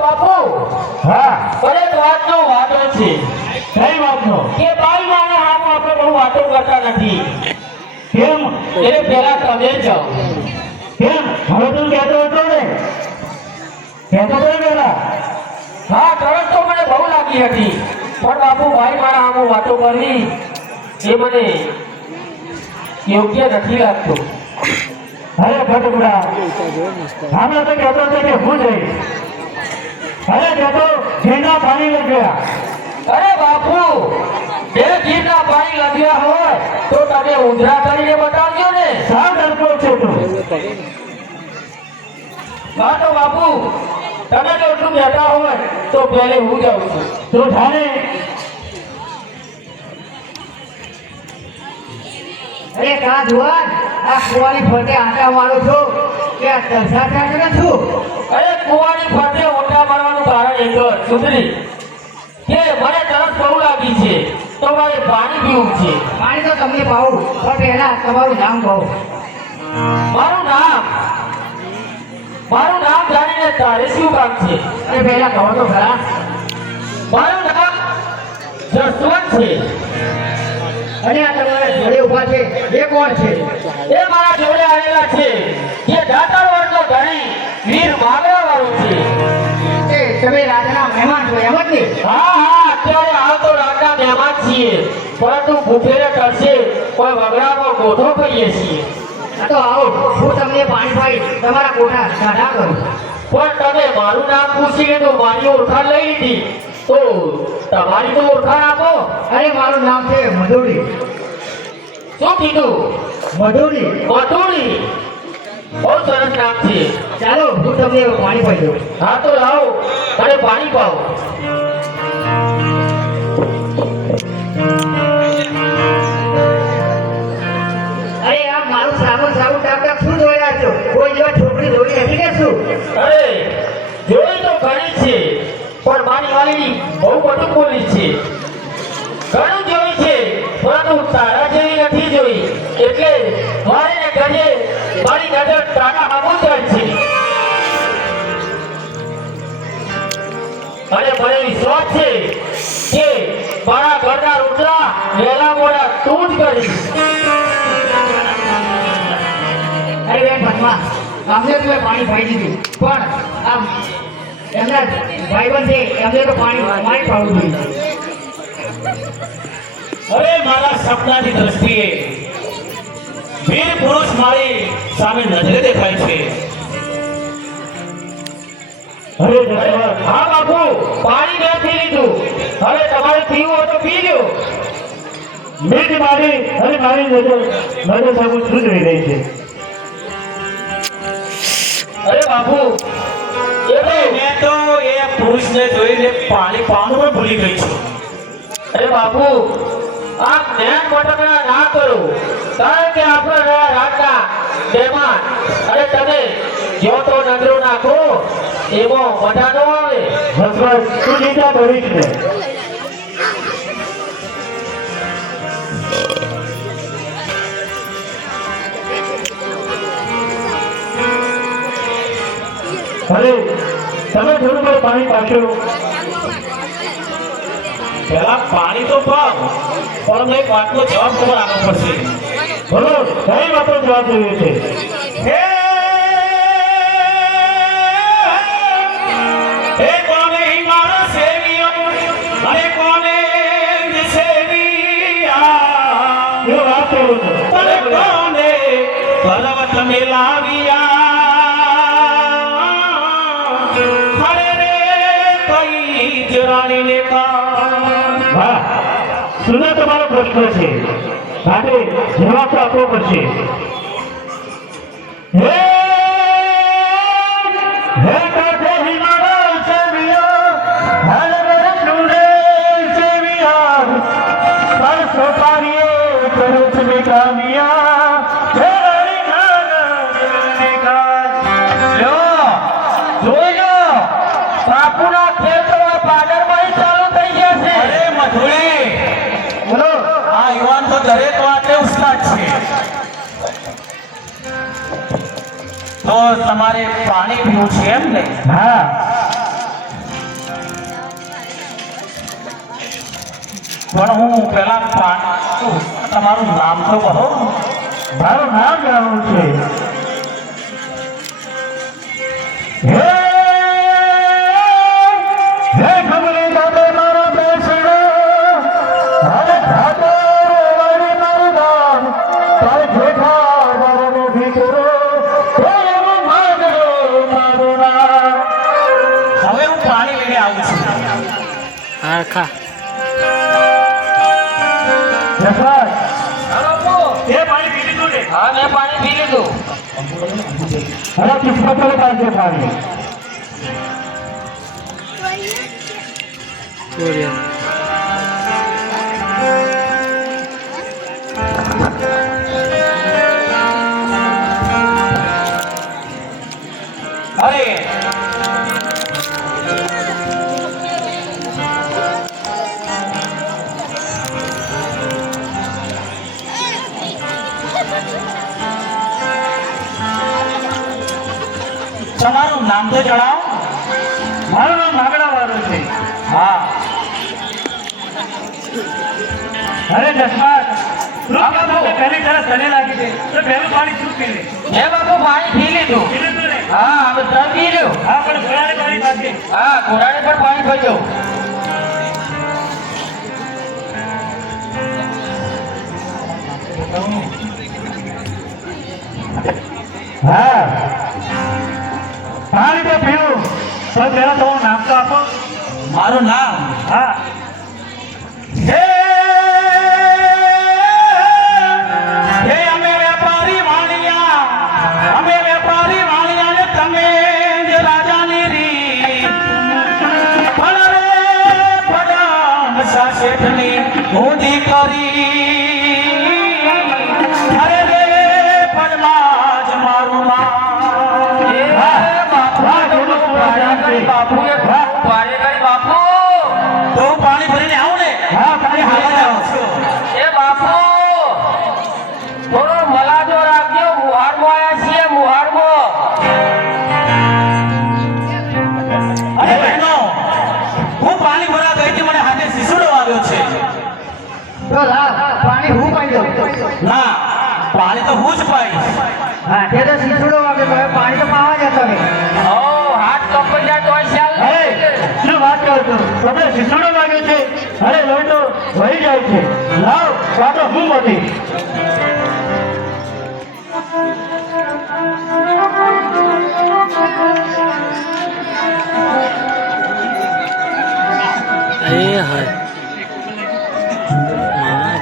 બાપુ હા એક વાતનો વાતો છે. કઈ વાતનો? કે બાઈ મારા આમ આપણે બહુ વાતો કરતા નથી. કેમ? એટલે પહેલા તમે જાઓ. કેમ? હવે તું કહેતો હતો ને, કહેતો હતો ને પેલા. હા, તરત તો મને બહુ લાગી હતી, પણ બાપુ ભાઈ મારા આમ વાતો કરવી એ મને યોગ્ય નથી લાગતું. અરે ભટકડા, હમણાં તો કહેતો હતો કે હું જઈશ. અરે કહેતો ઘીના પાણી લઈ ગયા. અરે બાપુ, બે ઘીના પાણી લગ્યા હોય તો તમે ઉંધરા કરીને બતાવજો ને. શા ડરતો છે તું? હા તો બાપુ, તમે જો એટલું કહેતા હોય તો પહેલે હું જાઉં છું. તું જાણે. અરે કા જુવાન, આ કુવાની ફરતે આંટા મારો છો કે આ તલસા ચાકરે છું? અરે કુવાની ફરતે ઓટા મારવાનું કારણ એક જ સુધરી કે મને તરસ બહુ લાગી છે તો મારે પાણી પીવું છે. પાણી તો તમને પાવું, પણ પહેલા તમારું નામ કહો. મારું નામ જાણીને તારે શું કામ છે? અરે પહેલા કહો તો ખરા. મારું નામ જસવંત છે. અને આ તમારા જોડે ઊભા છે એ કોણ છે? એ મારા જોડે આવેલા છે જે દાતાર વર્ગનો ધણી વીર માગરા વાળો છે. એ તમે રાજાના મહેમાન છો એમ જ ને? હા, અત્યારે હાલ તો રાજા મહેમાન છીએ, પરંતુ ભૂખેરે કરશે કોઈ વગડામાં ગોઠો કહીએ છીએ. આ તો આવો, હું તમને પાણી પાઈ તમારા કોઠા સાડા કરું. પણ તમે મારું નામ પૂછી લીધું, મારી ઓળખાણ લઈ લીધી, તો તમારી તો ઓળખાણ આપો. અરે મારું નામ છે મધુડી. શું કીધું? મધુડી. મટોડી. બહુ સરસ નામ છે. ચાલો હું તમને પાણી પાઈ દઉં. હા તો લાવો અને પાણી પાઓ. અરે આ મારું સાબુ ટાપટા શું જોઈ રહ્યા છો? કોઈ જેવા છોકરી જોઈ નથી કે શું? અરે જોઈ તો ઘણી છે, પણ મારી વાલીની બહુ બધું બોલી છે. ઘણું જોઈ છે, પરંતુ તારા જેવી નથી જોઈ, એટલે મારે ને ઘરે મારી નજર તારા સામું જાય છે. અને મને વિશ્વાસ છે કે મારા ઘરના રોટલા વહેલા મોડા તું જ કરીશ. અરે બેન ભગવાન, અમને તો મેં પાણી પાઈ દીધું, પણ આમ એમના ભાઈબંધ છે એમને તો પાણી પાવું જોઈએ. અરે મારા સપનાની દ્રષ્ટિએ વીર પુરુષ મારી સામે નજરે દેખાય છે. અરે જસવંત, હા બાપુ, પાણી મેં પી લીધું, હવે તમારે પીવું હોય તો પી લો. મીઠ મારી અને મારી નજર સામે શું જોઈ રહી છે? અરે બાપુ, એ તો મેં તો એ પુરુષને જોઈને પાણી પાવાનું પણ ભૂલી ગઈ છું. અરે બાપુ, આ જ્ઞાન વટકરા ના કરો, કારણ કે આપણે રહ્યા રાજા મહેમાન, અને તમે જો તો નજરો નાખો એમાં મજા ન આવે. જસવંત, તું ચિંતા કરીશ ને. અરે તમે થોડું મને પાણી પાછો. પેલા પાણી તો પાવ, પણ એક વાતનો જવાબ તમારે આપવો પડશે. બોલો, કઈ વાતો જવાબ જોઈએ છે? હે હે કોને મારા સેવીઓ અને કોને સેવિયા, એ વાત કરો છો. અને કોને પર્વત મેલાવ્યા, હરે રે કઈ જરાણીને કામ. વાહ, સુનો તમારો પ્રશ્ન છે, માટે જવાબ તો આપવો પડશે. હે હે કાંઠે હિમાલય સેવિયા, હાલે રે સુરે સેવિયા, પરસો પારીએ કરું તમે કામિયા, હે હરી નાના લો, જોઈ લો, બાપુના ખેલ તો આ પાદરમાં ચાલુ થઈ ગયા છે. અરે મધુરી, બોલો. આ યુવાન તો દરેક વાતે ઉસ્તાદ છે. તો તમારે પાણી પીવું છે એમ ને? હા, પણ હું પેલા તમારું નામ તો કહો. મારું નામ જાણવું છે. હે હે ખબરી દાદે મારા બેસણો અરે દાદો વાળી મારું નામ તારે જેઠા મારો દીકરો એમ માગો મારું નામ. હવે હું પાણી લઈને આવું છું. જસરાજ, હા બાપુ એ પાણી પી લીધું ને? હા મેં પાણી પી લીધું. અરે કિસ્મત પાડજે પાણી. અરે તમારું નામ તો જણાવો. મારું નામ માગડા વાળું છે. હા. અરે જસરાજ, પહેલી તરફ તને લાગી છે તો પહેલું પાણી તું પી લે. મેં બાપુ પાણી પી લીધું. પી લીધું ને? હા હવે તમે પી લ્યો. હા, પણ ઘોડાને પાણી પાજે. હા ઘોડાને પણ પાણી ભરજો. હા, પાણી તો પીવું પણ પહેલા તમારું નામ તો આપો. મારું નામ હા, હે હે અમે વેપારી વાણિયા ને તમે જ રાજાની રીત. પણ રે પદમ શેઠની હું દીકરી. અરે રે પદમાં જ મારું નામ. બાપુએ પાણી કરી બાપુ. તો હું પાણી ભરીને આવું ને? હા, પાણી હાલવા જાઓ. એ બાપુ થોડો મલાજો રાખજો. મુહારમાં આયા છીએ મુહારમાં. અરે બહેનો, હું પાણી ભરવા ગઈ હતી, મને હાથે શીશોડો આવ્યો છે. તો લા પાણી હું પાઈ દઉં. ના, પાણી તો હું જ પાઈશ. હા તે તો શીશડો વાગે તો હવે પાણી તો પાવા જતો ને. ઓ હાથ કપાઈ જાય તોય ચાલ. અરે શું વાત કરો છો? તમને શિક્ષણો લાગે છે? અરે લોહી તો વહી જાય છે. લાવ પાછો હું મોટી. अरे हाय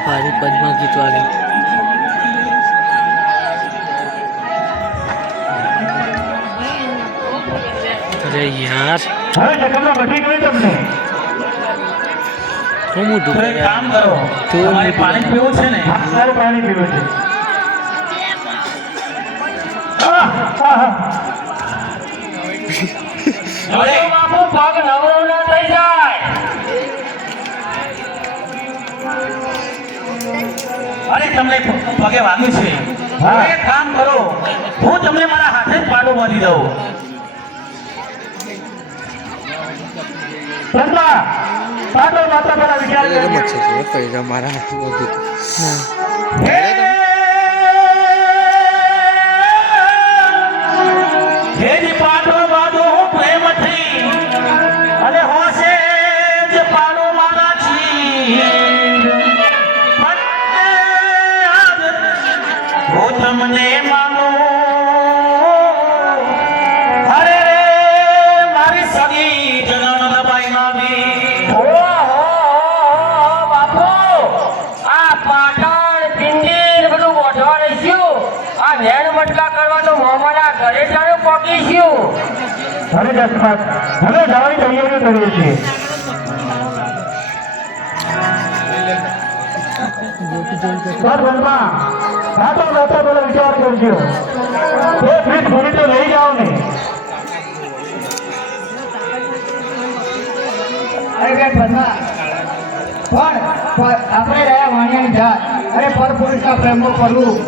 भारी पद्मा गीत वाली अरे यार હવે ચક્કરમાં બચી ગઈ તમને. હું મોટું તો એક કામ કરો, તમારે પાણી પીવું છે ને? સારું પાણી પીવું છે. આહ, આહ. અરે બાપુ પગ નવરો ના થઈ જાય. અરે તમને પગે વાગ્યું છે. હા. હવે એક કામ કરો, હું તમને મારા હાથે જ પાડો બાંધી દઉં. ચંદા, પાછો માતા પર વિચાર કરજો. पैसा मारा હે જી પાડો બાંધો હું પ્રેમથી, અને હોશે જ પાડો મારાથી. પણ આજ હું તમને માનું. અરે રે મારી સગી જનન દબાઈ માવી. ઓહો બાપુ આ પાટણ પિંડી ને બધું ઓઢવા રહીશું. આ વેણ મટકા કરવાનું મોમાના ઘરે જાણે પોકીશું. હવે જસપાત, હવે જવાની તૈયારીઓ કરીએ છીએ. સર બનમાં પાછો માતા પર વિચાર કરજો. એ ફીટ પૂરી તો લઈ જાઓ ને. અરે બેન પદ્મા પણ આપણે રહ્યા વાણિયાની જાત. અરે પર પુરુષના પ્રેમમાં પડવું.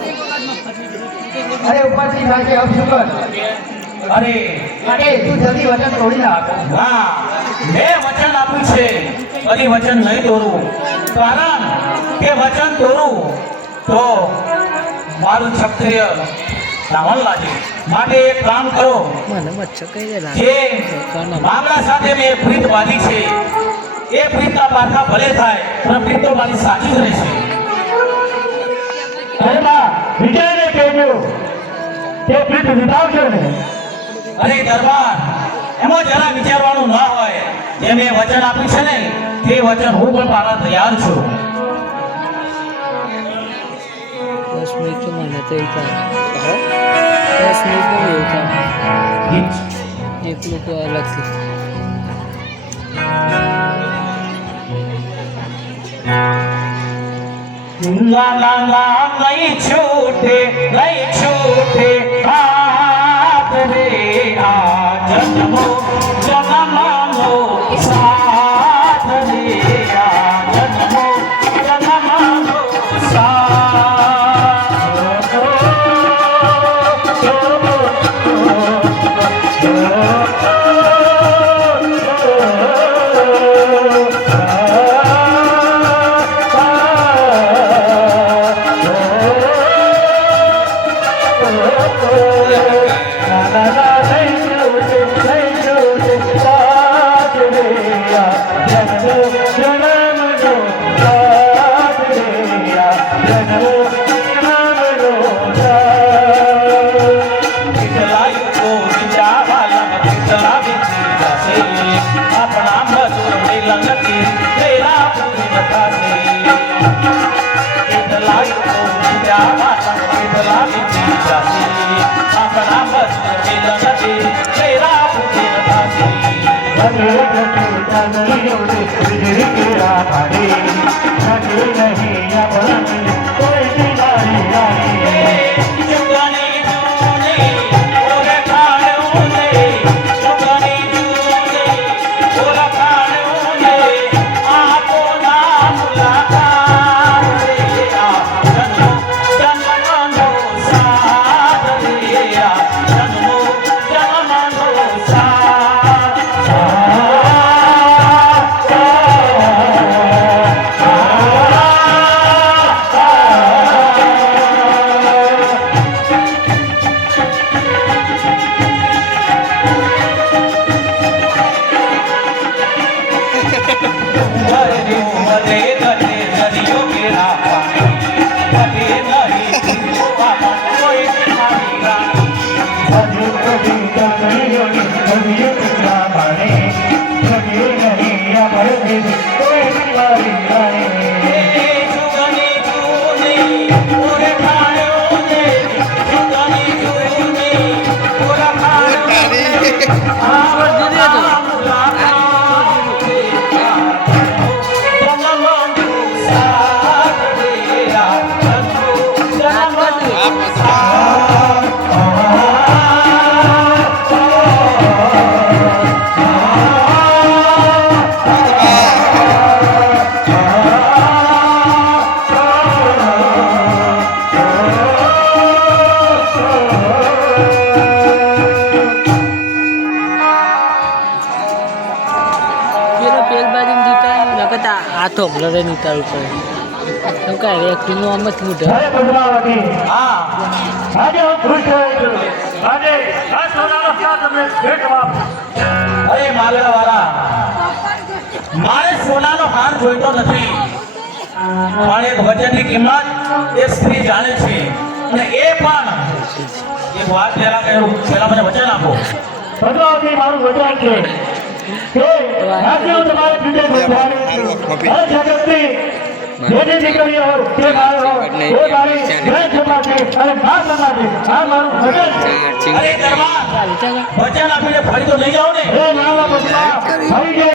અરે ઉપરથી સાથે અપશુકન. અરે માટે તું જલ્દી વચન તોડી નાખ. ના, મેં વચન આપ્યું છે, કદી વચન નહીં તોડવું. કારણ કે વચન તોડું તો મારું ક્ષત્રિય રાવણ લાગે. માટે એક કામ કરો, મને મચ્છર કઈ દે જે મામલા સાથે મેં પ્રીત બાંધી છે એ પ્રીતના પાછા ભલે થાય પણ પ્રીત તો મારી સાચી જ રહેશે. અરે બા વિજયને કહેજો કે પ્રીત વિતાવશો ને. અરે દરબાર, એમાં જરા વિચારવાનું ના હોય. જે મેં વચન આપ્યું છે ને તે વચન હું પણ પાડવા તૈયાર છું. 10 મિનિટ તો મને તો એવું થાય 10 મિનિટ તો એવું થાય એકલું તો અલગથી લા લા લા નહીં છૂટે હાથ રે આ જન્મો જન્મનો સાથ રે આ જન્મો જન્મનો સાથ. આપણા મધુર મિલનથી તેરા પૂરી થશે. કેટલા યુગો વીત્યા વાલા કેટલા વીતી જશે. આપણા મધુર મિલનથી તેરા પૂરી થશે. જુગાની જૂની ઓરે ખાણું ને જુગાની જૂની ઓરે ખાણું ને આપો નામ મુલાકાત રે આ જન્મો જન્મનો સાથ રે આ જન્મો જન્મનો સાથ. આ તો બ્લરે નીતાળું પડે એમ કાંઈ એક્ટિંગનું આમ જ મોટું અરે પદ્માવતી, હા, આજે હું ખુશ થયો છું. આજે આ સોનાનો હાર તમને ભેટમાં આપું. અરે માગણવાળા, મારે સોનાનો હાર જોઈતો નથી, પણ એક વચનની કિંમત એક સ્ત્રી જાણે છે. અને એ પણ એક વાત પહેલા કહ્યું, પહેલા મને વચન આપો. પદ્માવતી, મારું વચન છે કે આજે હું તમારી પીઠે બંધાવી છું. હર જગતની જે જે દીકરીઓ હોય તે મારી હોય, એ મારી બહેન સમાજે અને મા સમાજે. આ મારું વચન છે. અરે દરબાર, વચન આપીને ફરી તો લઈ જાઓ ને. એ મારા પદ્મા, ફરી જાય